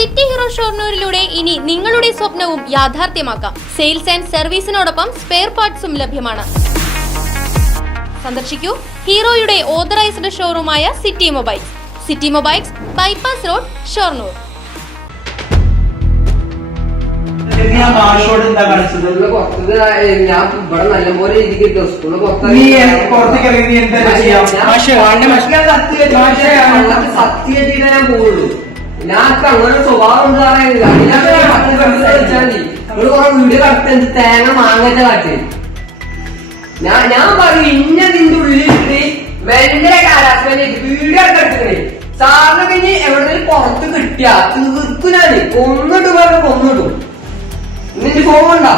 City hero ഷൊർണൂരിലൂടെ ഇനി നിങ്ങളുടെ സ്വപ്നവും യാഥാർത്ഥ്യമാക്കാം. സെയിൽസ് ആൻഡ് സർവീസിനോടൊപ്പം സ്പെയർ പാർട്സും ലഭ്യമാണ്. സന്ദർശിക്കൂ ഹീറോയുടെ ഓതറൈസ്ഡ് ഷോറൂമായ city mobiles. City mobiles, bypass road, Shoranur. അങ്ങനെ സ്വഭാവം വീഡിയോ കറക്റ്റ് തേങ്ങ മാങ്ങച്ച കാറ്റ് ഞാൻ പറയും ഇന്ന നിന്റെ ഉള്ളിലിട്ട് ഭയങ്കര കാലാവസ്ഥ വീഡിയോ എടുക്കണേ സാറിന് കഴിഞ്ഞ് എവിടെങ്കിലും പുറത്ത് കിട്ടിയ തീർക്കും ഞാന് കൊന്നിട്ട് പറഞ്ഞ കൊന്നിടും. നിന്റെ ഫോൺ ഉണ്ടോ?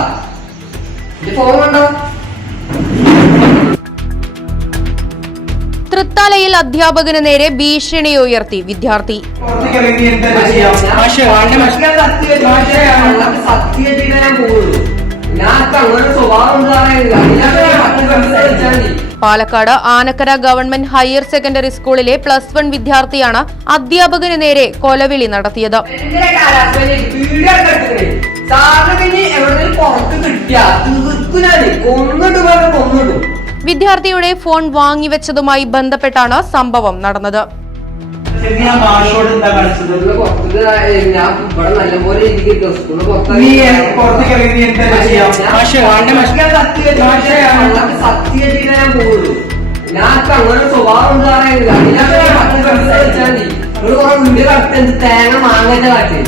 എന്റെ ഫോൺ ഉണ്ടോ? തൃത്താലയിൽ അധ്യാപകന് നേരെ ഭീഷണി ഉയർത്തി വിദ്യാർത്ഥി. Palakkad Anakkara government higher secondary സ്കൂളിലെ +1 വിദ്യാർത്ഥിയാണ് അധ്യാപകന് നേരെ കൊലവിളി നടത്തിയത്. വിദ്യാർത്ഥിയുടെ ഫോൺ വാങ്ങിവെച്ചതുമായി ബന്ധപ്പെട്ടാണ് സംഭവം നടന്നത്. തേങ്ങ മാങ്ങച്ച കാറ്റ്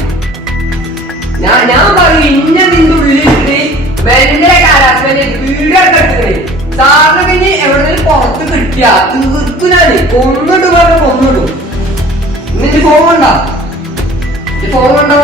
ഞാൻ പറയും ഇന്ന നിന്റെ ഉള്ളിലിട്ട് ഭയങ്കര കാലാവസ്ഥ വീഡിയോ എടുക്കണേ സാറിന് കഴിഞ്ഞ് എവിടെങ്കിലും പുറത്ത് കിട്ടിയ തീർക്കും ഞാന് കൊന്നിട്ട് പറഞ്ഞ കൊന്നിടും. നിന്റെ ഫോൺ ഉണ്ടോ? ഫോൺ ഉണ്ടോ?